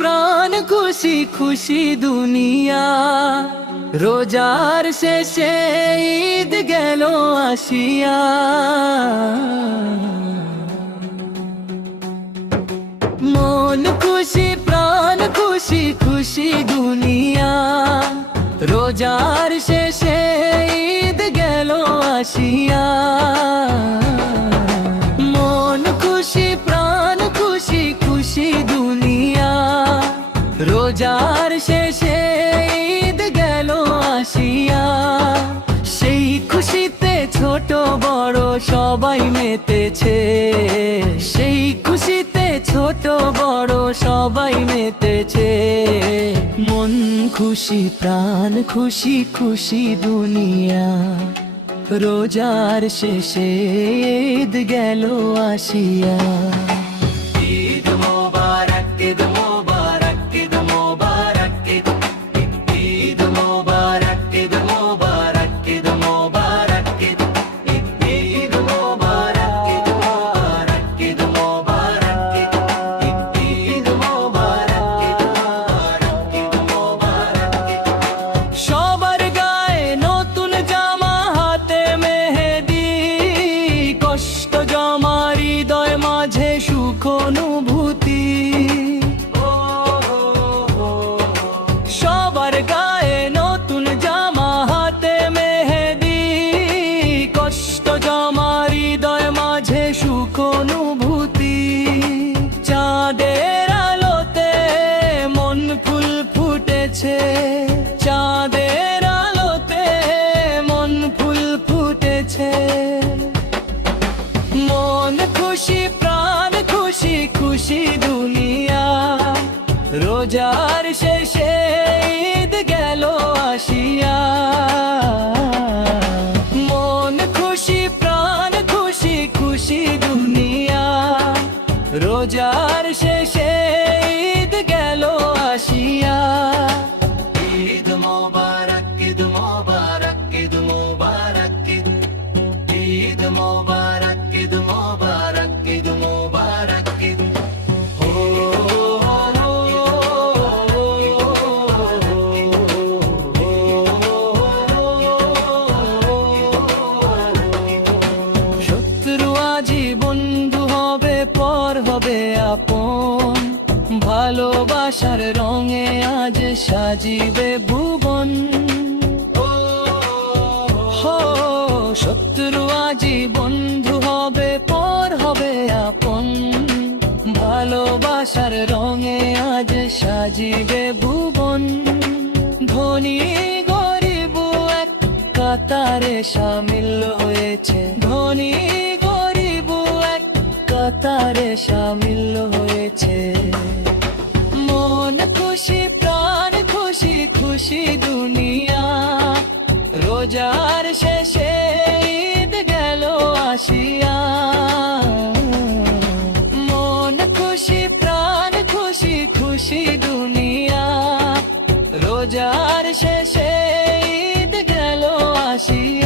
প্রাণ খুশি খুশি দুনিয়া, রোজার শেষে ঈদ গেল আসিয়া। মন খুশি প্রাণ খুশি খুশি দুনিয়া, রোজার শেষে ঈদ গেল আসিয়া। মন খুশি প্রাণ খুশি খুশি দুনিয়া, রোজার শেষে ঈদ গেল আসিয়া। সেই খুশিতে ছোট বড় সবাই মেতেছে, সেই খুশিতে ছোট বড় সবাই মেতেছে। মন খুশি প্রাণ খুশি খুশি দুনিয়া, রোজার শেষে ঈদ গেল আসিয়া। ঈদ মোবারক ঈদ মোবারক ঈদ মোবারক ঈদ মোবারক ঈদ মোবারক ঈদ মোবারক ঈদ মোবারক ঈদ মোবারক ঈদ মোবারক ঈদ মোবারক ঈদ মোবারক। সবার গায়ে নতুন জামা, হাতে মেহেদি, কষ্ট জমা হৃদয় মাঝে সুখ অনুভূতি। সবার গায়ে নতুন জামা, হাতে মেহেদি, কষ্ট জমা হৃদয় মাঝে সুখ অনুভূতি। চাঁদের আলোতে মন ফুল ফুটেছে, চাঁদের আলোতে মন ফুল ফুটেছে। মন খুশি প্রাণ খুশি খুশি দুনিয়া, রোজার শেষে ঈদ গেল আসিয়া। মন খুশি প্রাণ খুশি খুশি দুনিয়া, রোজার শেষে ঈদ গেল আসিয়া। ঈদ মোবারক ঈদ মোবারক ঈদ মোবারক ঈদ মোবারক ঈদ মোবারক ঈদ মোবারক ঈদ। শত্রু আজি বন্ধু হবে, পর হবে আপন, ভালোবাসার রঙে আজ সাজিবে ভুবন। শত্রু আজি বন্ধু হবে, পর হবে আপন, ভালোবাসার রঙে আজ সাজিবে ভুবন। ধনী গরিব এক কাতারে সামিল হয়েছে, ধনী গরিব এক কাতারে সামিল হয়েছে। মন খুশি প্রাণ খুশি খুশি দুনিয়া, রোজার শেষে ঈদ গেল আসিয়া। মন খুশি প্রাণ খুশি খুশি দুনিয়া, রোজার শেষে ঈদ গেল আসিয়া।